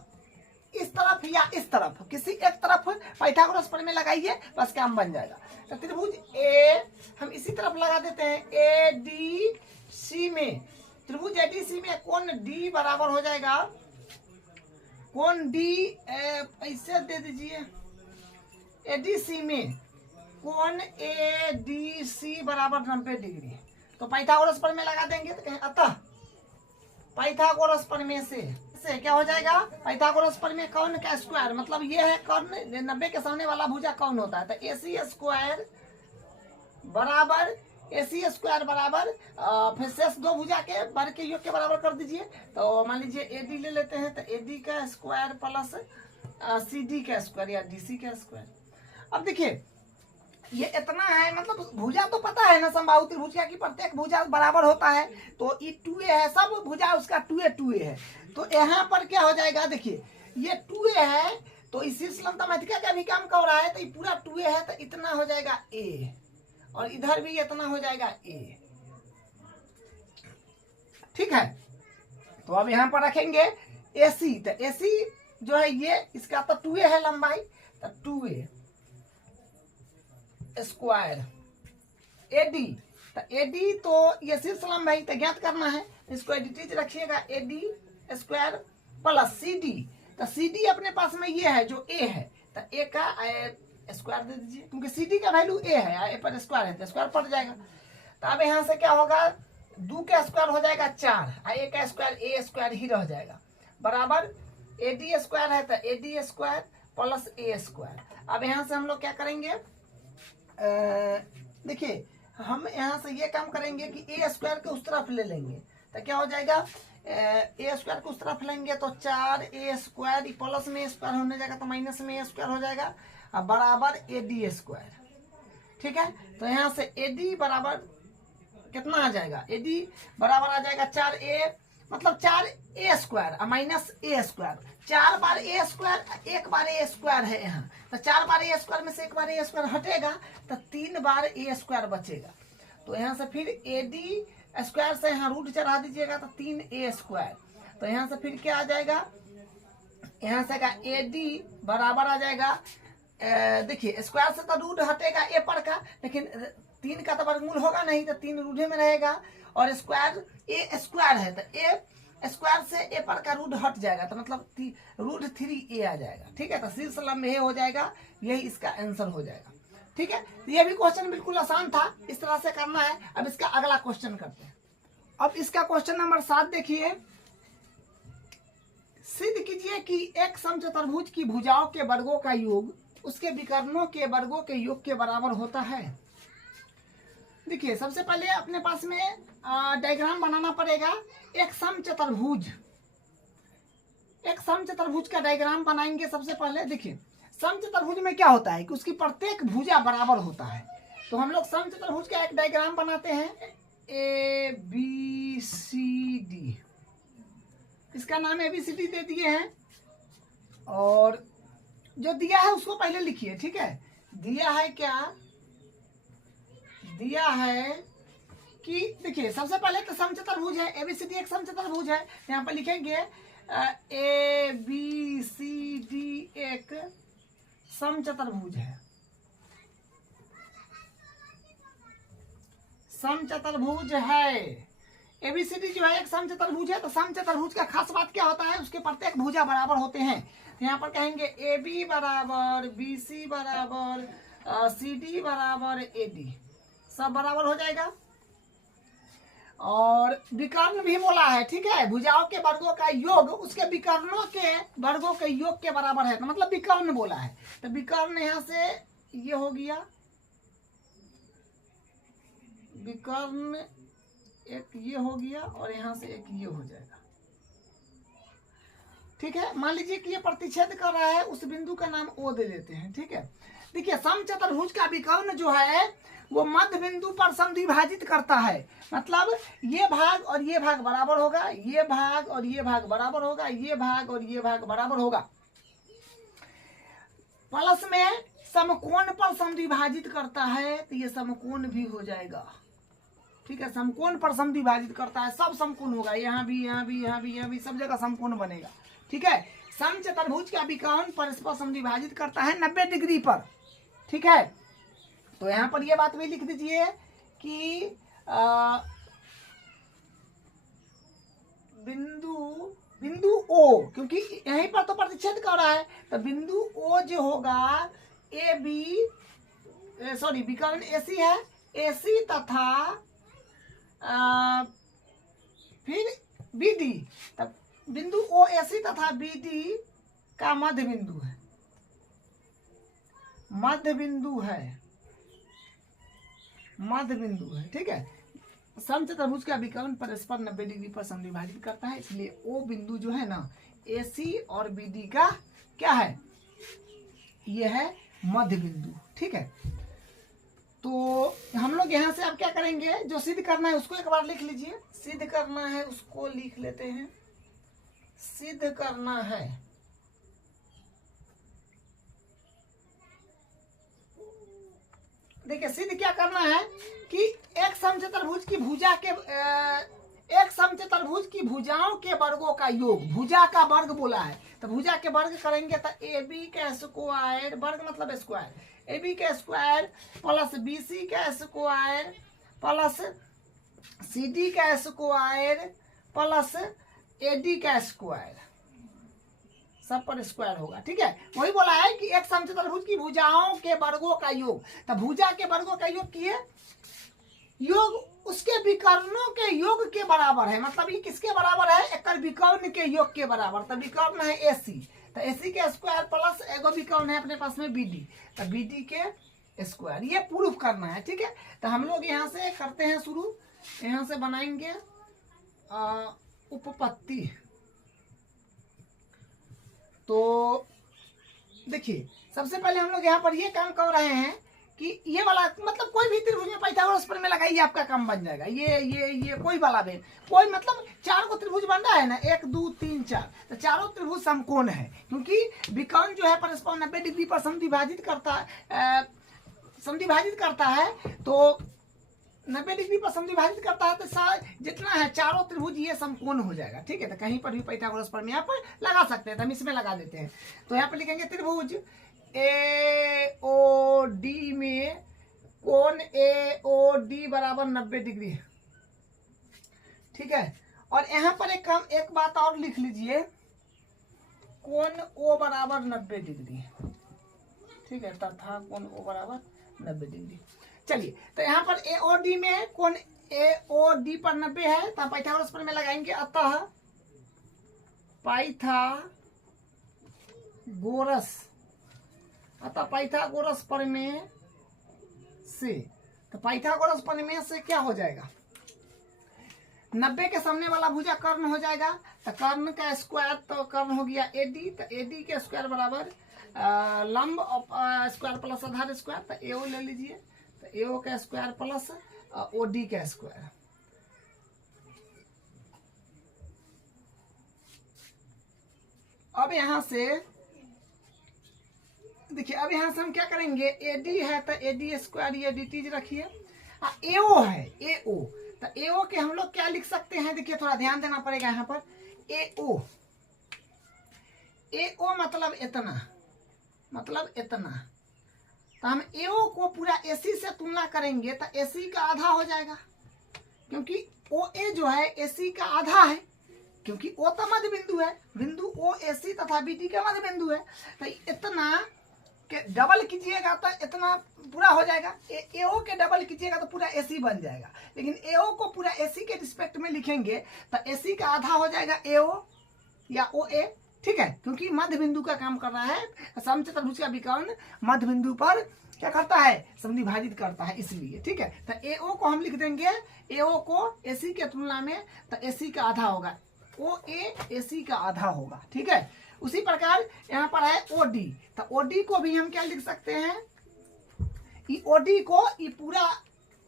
इस तरफ या इस तरफ किसी एक तरफ पाइथागोरस प्रमेय लगाइए, बस काम बन जाएगा। तो त्रिभुज ए हम इसी तरफ लगा देते हैं, ए डी सी में, त्रिभुज एडीसी में कोण डी बराबर हो जाएगा, कोण डी ऐसे दे दीजिए, एडीसी में कोण ए डी सी बराबर 90 डिग्री। तो पाइथागोरस प्रमेय लगा देंगे, तो अतः पाइथागोरस प्रमेय से क्या हो जाएगा, पाइथागोरस प्रमेय कौन का स्क्वायर, मतलब ये है कौन 90 के सामने वाला भुजा कौन होता है, तो AC स्क्वायर बराबर AC स्क्वायर बराबर फिर शेष दो भुजा के वर्ग के योग के बराबर कर दीजिए। तो मान लीजिए AD ले लेते हैं, तो AD का स्क्वायर प्लस CD का स्क्वायर या DC का स्क्वायर। अब देखिए ये इतना है, मतलब भुजा तो पता है ना समबाहु त्रिभुज का कि प्रत्येक भुजा बराबर होता है, तो ये 2a है, सब भुजा उसका 2a है। तो यहाँ पर क्या हो जाएगा, देखिए ये 2a है, तो इस शीर्ष लंब माध्यिका का भी काम कर रहा है, तो ये पूरा 2a है, तो इतना हो जाएगा a, और इधर भी इतना हो जाएगा a। ठीक है, तो अब यहाँ पर रखेंगे AC, तो AC जो है ये इसका तो 2a है लंबाई, तो 2a स्क्वायर AD, तो AD तो ये शीर्ष लंब है, तो ज्ञात करना है, इसको एडिटीज रखिएगा, AD स्क्वायर प्लस CD, तो CD अपने पास में ये है जो A है, तो A का स्क्वायर दे दीजिए, क्योंकि CD का वैल्यू A है, A पर स्क्वायर है तो स्क्वायर पड़ जाएगा। तो अब यहाँ से क्या होगा, 2 का स्क्वायर हो जाएगा 4, A का स्क्वायर A स्क्वायर ही रह जाएगा, बराबर AD स्क्वायर है, तो AD square plus A square. अब यहाँ से हम लोग क्या करेंगे, देखिए हम यहाँ से ये काम करेंगे कि A स्क्वायर के उस तरफ ले लेंगे, तो क्या हो जाएगा, A स्क्वायर को उस तरफ लेंगे तो 4A स्क्वायर प्लस में स्क्वायर होने जाएगा, तो माइनस में A स्क्वायर हो जाएगा, अब बराबर AD स्क्वायर। ठीक है, तो यहाँ से AD बराबर कितना आ जाएगा, AD बराबर आ जाएगा 4A, मतलब 4A square minus A square, 4 bar A square, 1 bar A square है यहाँ, तो 4 बार A स्क्वायर में से 1 बार A स्क्वायर हटेगा, तो 3 बार A स्क्वायर बचेगा। तो यहाँ से फिर AD स्क्वायर से यहाँ रूट चढ़ा दीजिएगा, तो 3A स्क्वायर। तो यहाँ से फिर क्या आ जाएगा, यहाँ से का AD बराबर आ जाएगा, देखिए स्क्वायर से तो रूट हटेगा A पर का, लेकिन 3 का तो वर्गमूल होगा नहीं, तो 3 रूढ़े में रहेगा, और स्क्वायर ए स्क्वायर है तो ए स्क्वायर से ए पर का रूट हट जाएगा, तो मतलब रूट 3a आ जाएगा। ठीक है, तो शीर्ष लंब ये हो जाएगा, यही इसका आंसर हो जाएगा। ठीक है, तो ये भी क्वेश्चन बिल्कुल आसान था, इस तरह से करना है। अब इसका अगला क्वेश्चन करते हैं। अब इसका क्वेश्चन नंबर 7 देखिए, सिद्ध कीजिए कि एक समचतुर्भुज की भुजाओं के वर्गों का योग उसके विकर्णों के वर्गों के योग के बराबर होता है। देखिए, सबसे पहले अपने पास में डायग्राम बनाना पड़ेगा। एक समचतुर्भुज का डायग्राम बनाएंगे सबसे पहले। देखिए, समचतुर्भुज में क्या होता है कि उसकी प्रत्येक भुजा बराबर होता है। तो हम लोग समचतुर्भुज का एक डायग्राम बनाते हैं, ABCD, इसका नाम ABCD दे दिए हैं, और जो दिया है उसको पहले लिखिए। ठीक है, दिया है क्या, दिया है कि देखिए सबसे पहले तो समचतुर्भुज है, ABCD एक समचतुर्भुज है। यहाँ पर लिखेंगे ABCD एक समचतुर्भुज है, समचतुर्भुज है। ABCD जो है एक समचतुर्भुज है। तो समचतुर्भुज का खास बात क्या होता है, उसके प्रत्येक भुजा बराबर होते हैं। तो यहाँ पर कहेंगे AB बराबर BC बराबर CD बराबर AD, सब बराबर हो जाएगा। और विकर्ण भी बोला है। ठीक है, भुजाओं के वर्गों का योग उसके विकर्णों के वर्गों के योग के बराबर है, तो मतलब विकर्ण बोला है। तो विकर्ण यहाँ से ये हो गया, विकर्ण एक ये हो गया, और यहाँ से एक ये हो जाएगा। ठीक है, मान लीजिए कि ये प्रतिच्छेद कर रहा है, उस बिंदु का नाम O दे देते हैं। ठीक है, देखिए समचतुर्भुज का विकर्ण जो है वो मध्य बिंदु पर समद्विभाजित करता है। मतलब ये भाग और ये भाग बराबर होगा, ये भाग और ये भाग बराबर होगा, ये भाग और ये भाग बराबर होगा। प्लस में समकोण पर समद्विभाजित करता है, तो ये समकोण भी हो जाएगा। ठीक है, समकोण पर समद्विभाजित करता है, सब समकोण होगा, यहाँ भी यहाँ भी यहाँ भी यहाँ भी सब जगह समकोण बनेगा। ठीक है, समचतुर्भुज का विकर्ण परस्पर समद्विभाजित करता है 90 डिग्री पर। ठीक है, तो यहाँ पर ये बात भी लिख दीजिए कि बिंदु O, क्योंकि यहीं पर तो प्रतिच्छेद कर रहा है, तो बिंदु O जो होगा विकर्ण AC है, AC तथा फिर BD, तब बिंदु OAC तथा BD का मध्य बिंदु है, मध्य बिंदु है। ठीक है, समचतुर्भुज का विकर्ण परस्पर 90 डिग्री पर समद्विभाजित करता है, इसलिए O बिंदु जो है ना AC और BD का क्या है, ये है मध्य बिंदु। ठीक है, तो हम लोग यहाँ से अब क्या करेंगे, जो सिद्ध करना है उसको एक बार लिख लीजिए। सिद्ध करना है उसको लिख लेते हैं, सिद्ध करना है। देखिए, सिद्ध क्या करना है कि एक समचतुर्भुज की भुजा के एक समचतुर्भुज की भुजाओं के वर्गों का योग, भुजा का वर्ग बोला है, तो भुजा के वर्ग करेंगे तो AB का स्क्वायर, वर्ग मतलब स्क्वायर, AB का स्क्वायर प्लस BC का स्क्वायर प्लस CD का स्क्वायर प्लस AD का स्क्वायर, सब पर स्क्वायर होगा। ठीक है, वही बोला है कि एक समचतुर्भुज की भुजाओं के वर्गों का योग, तो भुजा के वर्गों का योग किए, योग उसके विकर्णों के योग के बराबर है। मतलब ये किसके बराबर है, एक विकर्ण के योग के बराबर। तो विकर्ण है AC, तो AC के स्क्वायर प्लस एगो विकर्ण है अपने पास में BD, तो BD के स्क्वायर, ये प्रूफ करना है। ठीक है, तो हम लोग यहाँ से करते हैं शुरू, यहाँ से बनाएंगे उपपत्ति। तो देखिए, सबसे पहले हम लोग यहाँ पर ये काम कर रहे हैं कि ये वाला मतलब कोई भी त्रिभुज में पाइथागोरस प्रमेय लगाइए, आपका काम बन जाएगा। ये कोई वाला भी, कोई मतलब 4 को त्रिभुज बन रहा है ना, 1 2 3 4, तो चारों त्रिभुज समकोण है, क्योंकि विकर्ण जो है परस्पर 90 डिग्री पर समद्विभाजित करता है, तो 90 डिग्री पर समद्विभाजित करता है, तो जितना है चारों त्रिभुज ये समकोण हो जाएगा। ठीक है, तो कहीं पर भी पाइथागोरस प्रमेय यहाँ पर लगा सकते हैं, तो हम इसमें लगा देते हैं। तो यहाँ पर लिखेंगे त्रिभुज AOD में कोण ए ओ डी बराबर 90 डिग्री है। ठीक है, और यहाँ पर एक बात और लिख लीजिए, कोण ओ बराबर 90 डिग्री। ठीक है, तथा कोण ओ बराबर 90 डिग्री। चलिए, तो यहाँ पर ए ओ डी में कोण ए ओ डी पर 90 है, तो पाइथागोरस प्रमेय लगाएंगे। अतः पाइथागोरस प्रमेय से, तो पाइथागोरस प्रमेय से क्या हो जाएगा, 90 के सामने वाला भुजा कर्ण हो जाएगा, तो कर्ण का स्क्वायर, तो कर्ण हो गया एडी, तो एडी के स्क्वायर बराबर लंब स्क्वायर प्लस आधार स्क्वायर, तो एओ ले लीजिए, तो एओ का स्क्वायर प्लस ओडी का स्क्वायर। अब यहां से देखिए, अब यहां से हम क्या करेंगे, एडी है तो एडी स्क्वायर ये डी रखिए, एओ है एओ, तो एओ के हम लोग क्या लिख सकते हैं, देखिए थोड़ा ध्यान देना पड़ेगा यहाँ पर। एओ मतलब इतना, तो हम एओ को पूरा एसी से तुलना करेंगे तो एसी का आधा हो जाएगा, क्योंकि ओ ए जो है एसी का आधा है, क्योंकि ओ तो मध्य बिंदु है, बिंदु ओ एसी तथा बीडी का मध्य बिंदु है, तो इतना के डबल कीजिएगा तो इतना पूरा हो जाएगा, एओ के डबल कीजिएगा तो पूरा एसी बन जाएगा, लेकिन एओ को पूरा एसी के रिस्पेक्ट में लिखेंगे तो एसी का आधा हो जाएगा एओ या ओ ए। ठीक है, क्योंकि मध्य बिंदु का काम कर रहा है, समचतुर्भुज का विकर्ण मध्य बिंदु पर क्या करता है, समविभाजित करता है, इसलिए। ठीक है, तो एओ को हम लिख देंगे, एओ को एसी के तुलना में तो एसी का आधा होगा, ओ ए एसी का आधा होगा। ठीक है, उसी प्रकार यहाँ पर है ओडी, तो ओडी को भी हम क्या लिख सकते हैं, ओडी को पूरा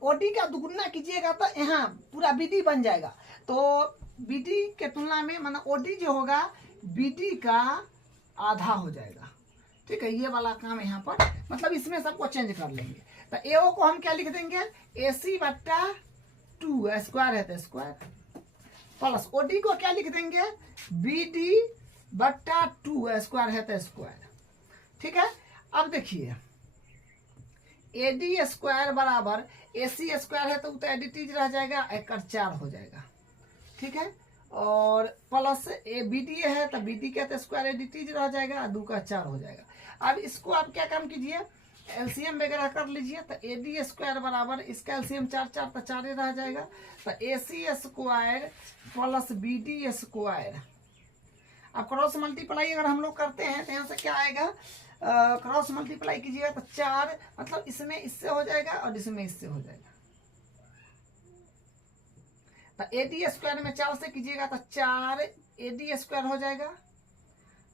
ओडी का दुगुना कीजिएगा तो यहाँ पूरा बीडी बन जाएगा, तो बीडी के तुलना में माना ओडी जो होगा बीडी का आधा हो जाएगा। ठीक है, ये वाला काम यहाँ पर, मतलब इसमें सबको चेंज कर लेंगे, तो एओ को हम क्या लिख देंगे, एसी बट्टा 2 स्क्वायर है तो स्क्वायर, प्लस ओडी को क्या लिख देंगे, बीडी बट्टा 2 स्क्वायर है तो स्क्वायर। ठीक है, अब देखिए एडी स्क्वायर बराबर एसी स्क्वायर है तो एडिटीज रह जाएगा, एक 4 हो जाएगा। ठीक है, और प्लस ए बीडी है तो बीडी का तो स्क्वायर एडिटीज रह जाएगा, 2 का 4 हो जाएगा। अब इसको आप क्या काम कीजिए, एलसीएम वगैरह कर लीजिए, तो एडी स्क्वायर बराबर इसका एलसीएम 4 4 तो 4 ही रह जाएगा, तो AC square plus BD square. अब क्रॉस मल्टीप्लाई अगर हम लोग करते हैं तो यहाँ से क्या आएगा, क्रॉस मल्टीप्लाई कीजिएगा तो 4, मतलब इसमें इससे हो जाएगा और इसमें इससे हो जाएगा, तो एडी स्क्वायर में 4 से कीजिएगा तो 4 एडी स्क्वायर हो जाएगा,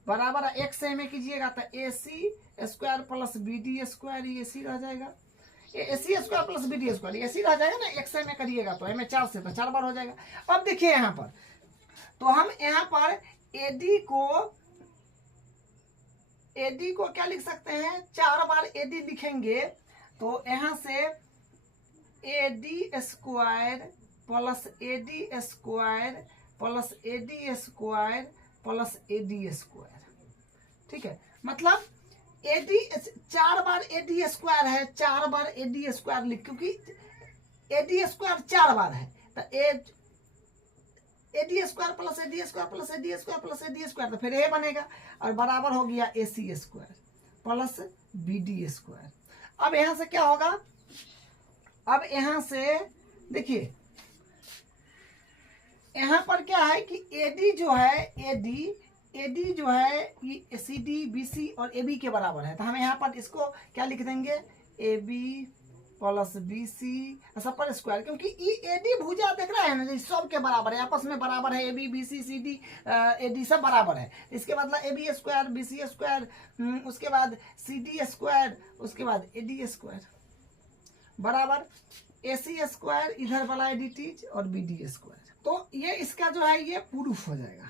बराबर x से में कीजिएगा तो AC square plus BD square, ये एसी रह जाएगा, AC square plus BD square AC रह जाएगा ना, x में करिएगा तो में 4 से तो 4 बार हो जाएगा। अब देखिए यहाँ पर, तो हम यहाँ पर एडी को क्या लिख सकते हैं, 4 बार एडी लिखेंगे, तो यहाँ से AD square plus AD square plus AD square plus AD square. ठीक है, मतलब एडी 4 बार एडी स्क्वायर है, 4 बार एडी स्क्वायर लिख, क्योंकि एडी स्क्वायर 4 बार है, तो AD square plus AD square plus AD square plus AD square, तो फिर ए बनेगा, और बराबर हो गया AC square plus BD square. अब यहां से क्या होगा, अब यहां से देखिए यहां पर क्या है कि एडी जो है, एडी जो है ये सी डी बी सी और ए बी के बराबर है, तो हम यहाँ पर इसको क्या लिख देंगे, a b plus b c सब पर स्क्वायर, क्योंकि ए डी भुजा देख रहा है ना, सब के बराबर है, आपस में बराबर है, a b b c c d a d सब बराबर है, इसके मतलब a b square b c square, उसके बाद सी डी स्क्वायर, उसके बाद ए डी स्क्वायर बराबर ए सी स्क्वायर, इधर वाला एडिटीज और बी डी स्क्वायर। तो ये इसका जो है ये प्रूफ हो जाएगा।